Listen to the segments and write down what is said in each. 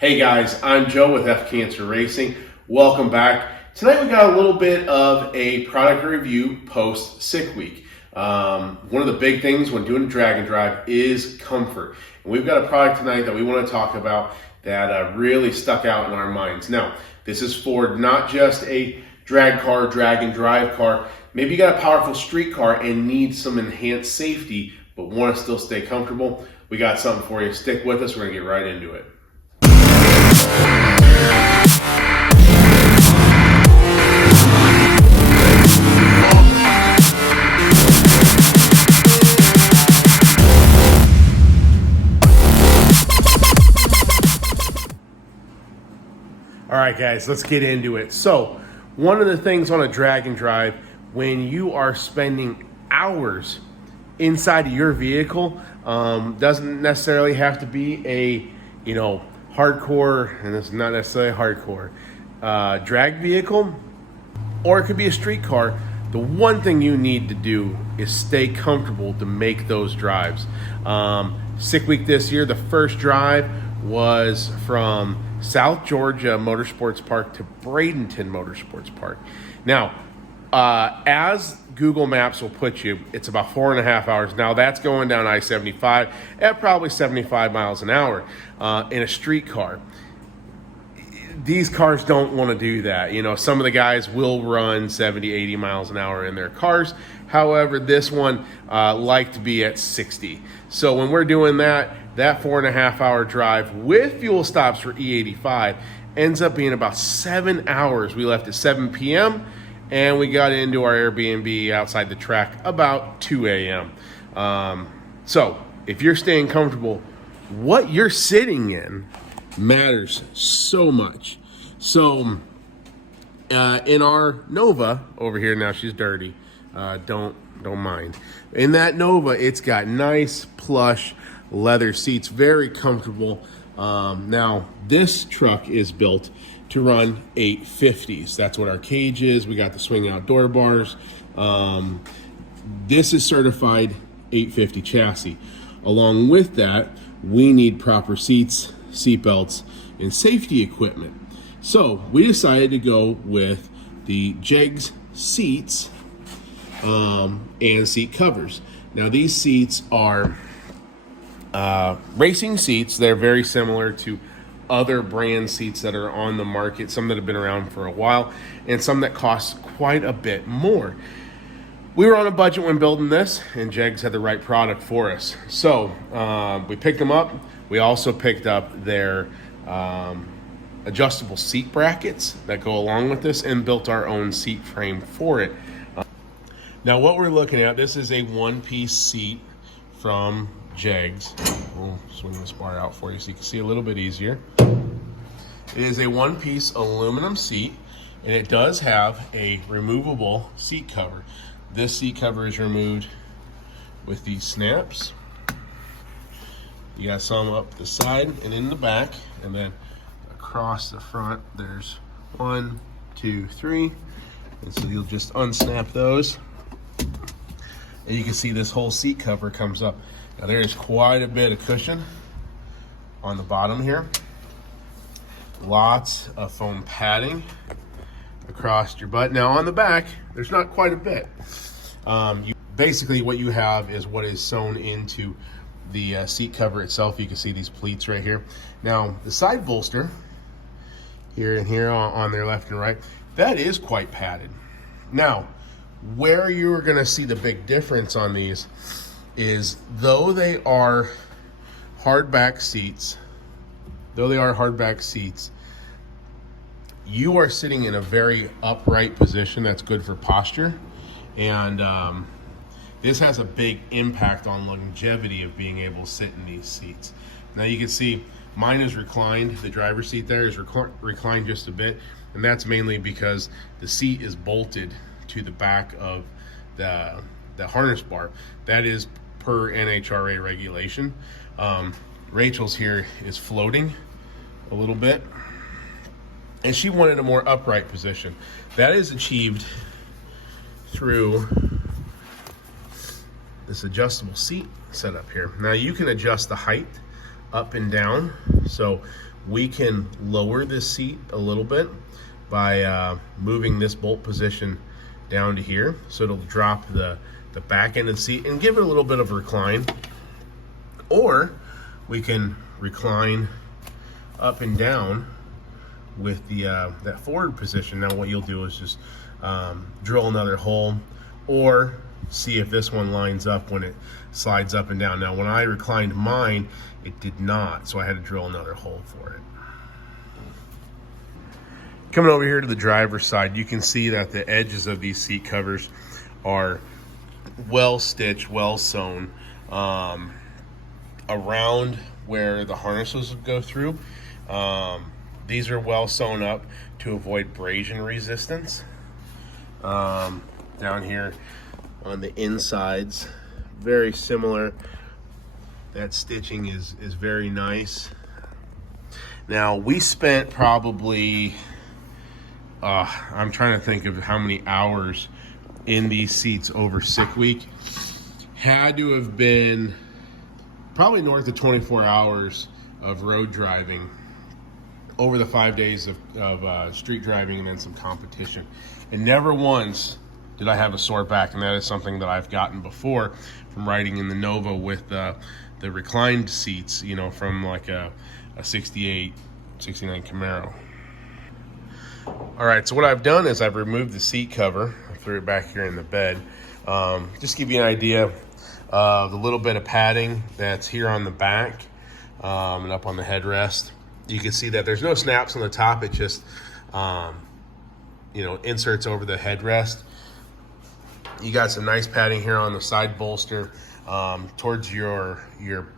Hey guys, I'm Joe with F Cancer Racing. Welcome back. Tonight we got a little bit of a product review post sick week. One of the big things when doing a drag and drive is comfort. And we've got a product tonight that we want to talk about that really stuck out in our minds. Now, this is for not just a drag car, drag and drive car. Maybe you got a powerful street car and need some enhanced safety, but want to still stay comfortable. We got something for you. Stick with us. We're going to get right into it. All right, guys, let's get into it. So, one of the things on a drag and drive, when you are spending hours inside of your vehicle, doesn't necessarily have to be a, hardcore, and it's not necessarily hardcore, drag vehicle, or it could be a street car. The one thing you need to do is stay comfortable to make those drives. Sick week this year, the first drive was from South Georgia Motorsports Park to Bradenton Motorsports Park. Now, as Google Maps will put you, it's about 4.5 hours. Now, that's going down I-75 at probably 75 miles an hour in a street car. These cars don't want to do that. Some of the guys will run 70, 80 miles an hour in their cars. However, this one like to be at 60. So when we're doing that 4.5 hour drive with fuel stops for E85 ends up being about 7 hours. We left at 7 p.m. and we got into our Airbnb outside the track about 2 a.m. So if you're staying comfortable, what you're sitting in matters so much. So in our Nova over here, now she's dirty, don't mind. In that Nova, it's got nice plush leather seats, very comfortable. Now this truck is built to run 850s. That's what our cage is. We got the swing outdoor bars. This is certified 850 chassis. Along with that, we need proper seats, seat belts, and safety equipment. So we decided to go with the Jegs seats and seat covers. Now these seats are racing seats. They're very similar to other brand seats that are on the market, some that have been around for a while, and some that cost quite a bit more. We were on a budget when building this, and Jegs had the right product for us. So we picked them up. We also picked up their adjustable seat brackets that go along with this and built our own seat frame for it. Now what we're looking at, this is a one-piece seat from Jegs. We'll swing this bar out for you so you can see a little bit easier. It is a one-piece aluminum seat, and it does have a removable seat cover. This seat cover is removed with these snaps. You got some up the side and in the back, and then across the front there's 1, 2, 3, and so you'll just unsnap those, and you can see this whole seat cover comes up. Now there's quite a bit of cushion on the bottom here. Lots of foam padding across your butt. Now on the back, there's not quite a bit. Basically what you have is what is sewn into the seat cover itself. You can see these pleats right here. Now the side bolster, here and here on their left and right, that is quite padded. Now, where you're gonna see the big difference on these is though they are hardback seats, you are sitting in a very upright position that's good for posture, and this has a big impact on longevity of being able to sit in these seats. Now you can see mine is reclined. The driver's seat there is reclined just a bit, and that's mainly because the seat is bolted to the back of the harness bar. That is per NHRA regulation. Rachel's here is floating a little bit, and she wanted a more upright position. That is achieved through this adjustable seat setup here. Now you can adjust the height up and down. So we can lower this seat a little bit by moving this bolt position down to here. So it'll drop the back end of the seat and give it a little bit of a recline. Or we can recline up and down with the that forward position. Now what you'll do is just drill another hole, or see if this one lines up when it slides up and down. Now when I reclined mine, it did not, so I had to drill another hole for it. Coming over here to the driver's side, you can see that the edges of these seat covers are well stitched, well sewn around where the harnesses would go through. These are well sewn up to avoid abrasion resistance. Down here on the insides, very similar. That stitching is very nice. Now we spent probably, I'm trying to think of how many hours in these seats over sick week. Had to have been probably north of 24 hours of road driving over the 5 days of street driving and then some competition. And never once did I have a sore back, and that is something that I've gotten before from riding in the Nova with the reclined seats, you know, from like a 68, 69 Camaro. All right, so what I've done is I've removed the seat cover. I threw it back here in the bed. Just to give you an idea of the little bit of padding that's here on the back and up on the headrest. You can see that there's no snaps on the top. It just, you know, inserts over the headrest. You got some nice padding here on the side bolster. Towards your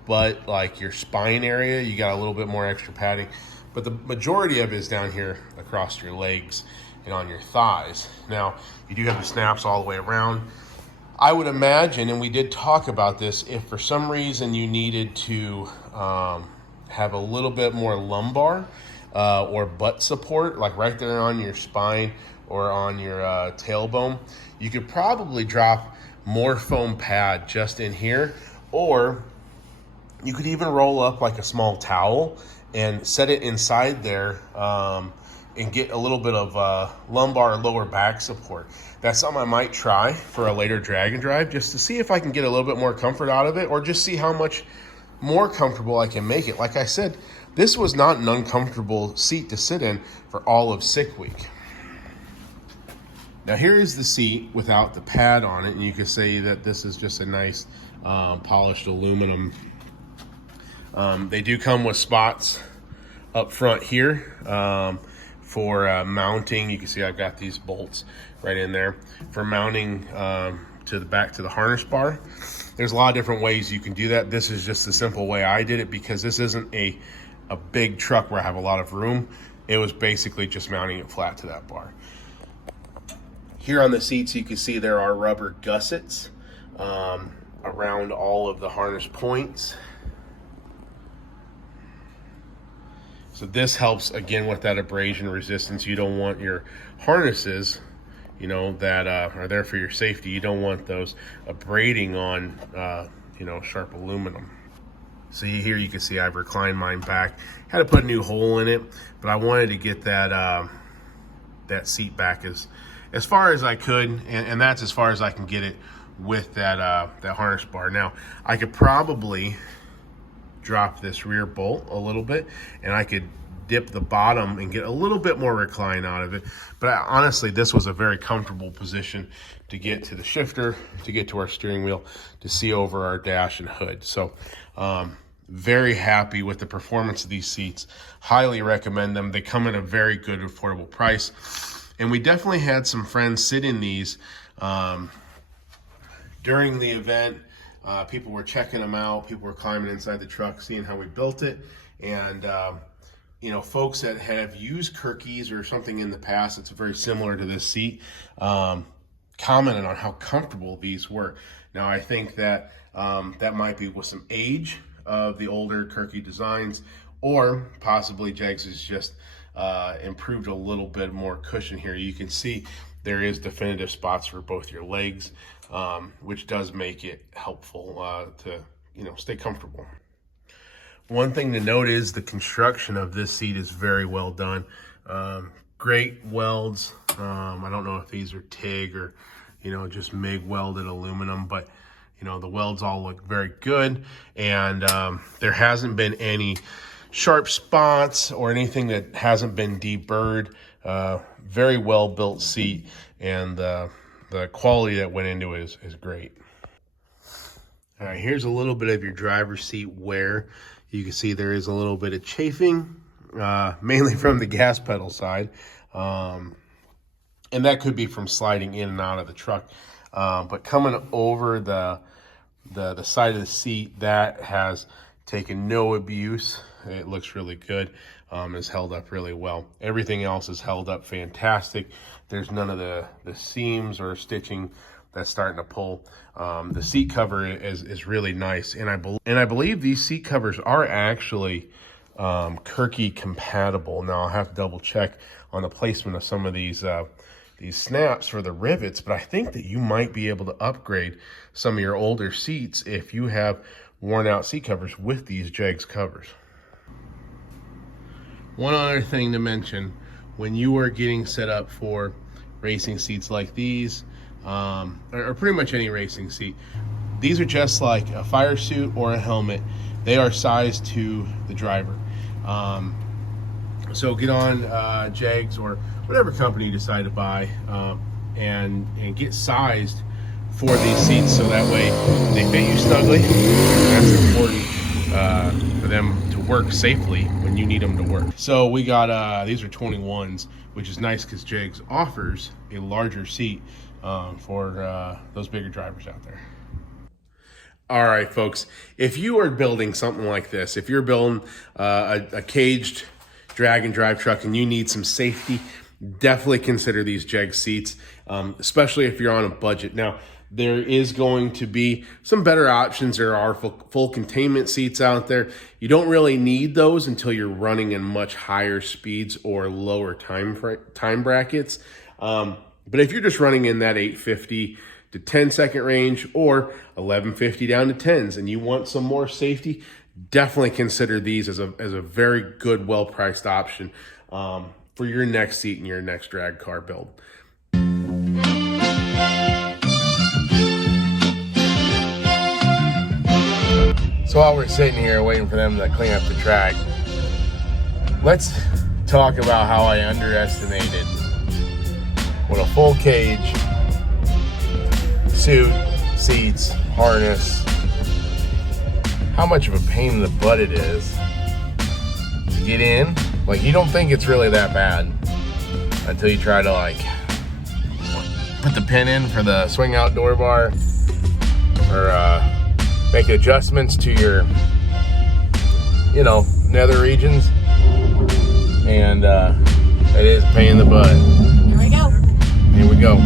butt, like your spine area, you got a little bit more extra padding. But the majority of it is down here across your legs and on your thighs. Now, you do have the snaps all the way around. I would imagine, and we did talk about this, if for some reason you needed to have a little bit more lumbar or butt support, like right there on your spine or on your tailbone, you could probably drop more foam pad just in here, or you could even roll up like a small towel and set it inside there and get a little bit of lumbar or lower back support. That's something I might try for a later drag and drive, just to see if I can get a little bit more comfort out of it, or just see how much more comfortable I can make it. Like I said, this was not an uncomfortable seat to sit in for all of sick week. Now here is the seat without the pad on it, and you can say that this is just a nice polished aluminum. They do come with spots up front here for mounting. You can see I've got these bolts right in there for mounting to the back to the harness bar. There's a lot of different ways you can do that. This is just the simple way I did it, because this isn't a big truck where I have a lot of room. It was basically just mounting it flat to that bar. Here on the seats, you can see there are rubber gussets around all of the harness points. So this helps, again, with that abrasion resistance. You don't want your harnesses, you know, that are there for your safety. You don't want those abrading on, you know, sharp aluminum. So here you can see I've reclined mine back. Had to put a new hole in it, but I wanted to get that that seat back as far as I could, and that's as far as I can get it with that that harness bar. Now, I could probably drop this rear bolt a little bit, and I could dip the bottom and get a little bit more recline out of it. But honestly, this was a very comfortable position to get to the shifter, to get to our steering wheel, to see over our dash and hood. So very happy with the performance of these seats. Highly recommend them. They come at a very good, affordable price. And we definitely had some friends sit in these during the event. People were checking them out. People were climbing inside the truck, seeing how we built it. And, you know, folks that have used Kirkies or something in the past that's very similar to this seat commented on how comfortable these were. Now, I think that that might be with some age of the older Kirky designs, or possibly Jegs has just improved a little bit more cushion here. You can see there is definitive spots for both your legs, which does make it helpful to, you know, stay comfortable. One thing to note is the construction of this seat is very well done. Great welds. I don't know if these are TIG or, just MIG welded aluminum, but the welds all look very good. And there hasn't been any sharp spots or anything that hasn't been deburred. Very well built seat, and the quality that went into it is great. All right, here's a little bit of your driver's seat wear. You can see there is a little bit of chafing, mainly from the gas pedal side. And that could be from sliding in and out of the truck. But coming over the side of the seat, that has taken no abuse. It looks really good. Is held up really well. Everything else is held up fantastic. There's none of the seams or stitching that's starting to pull. The seat cover is really nice, and I believe these seat covers are actually Kirky compatible. Now I'll have to double check on the placement of some of these snaps for the rivets, but I think that you might be able to upgrade some of your older seats if you have worn out seat covers with these Jegs covers. One other thing to mention, when you are getting set up for racing seats like these, or pretty much any racing seat, these are just like a fire suit or a helmet. They are sized to the driver. So get on Jegs or whatever company you decide to buy, and get sized for these seats so that way they fit you snugly. That's important for them to work safely when you need them to work. So we got these are 21s, which is nice because Jegs offers a larger seat for those bigger drivers out there. All right, folks, if you are building something like this, if you're building a caged drag and drive truck and you need some safety, definitely consider these Jegs seats, especially if you're on a budget. Now, there is going to be some better options. There are full containment seats out there. You don't really need those until you're running in much higher speeds or lower time brackets. But if you're just running in that 850 to 10-second range or 1150 down to 10s and you want some more safety, definitely consider these as a very good, well-priced option for your next seat and your next drag car build. So while we're sitting here waiting for them to clean up the track, let's talk about how I underestimated what a full cage, suit, seats, harness, how much of a pain in the butt it is to get in. Like, you don't think it's really that bad until you try to put the pin in for the swing out door bar, or make adjustments to your, nether regions, and it is a pain in the butt. Here we go. Here we go.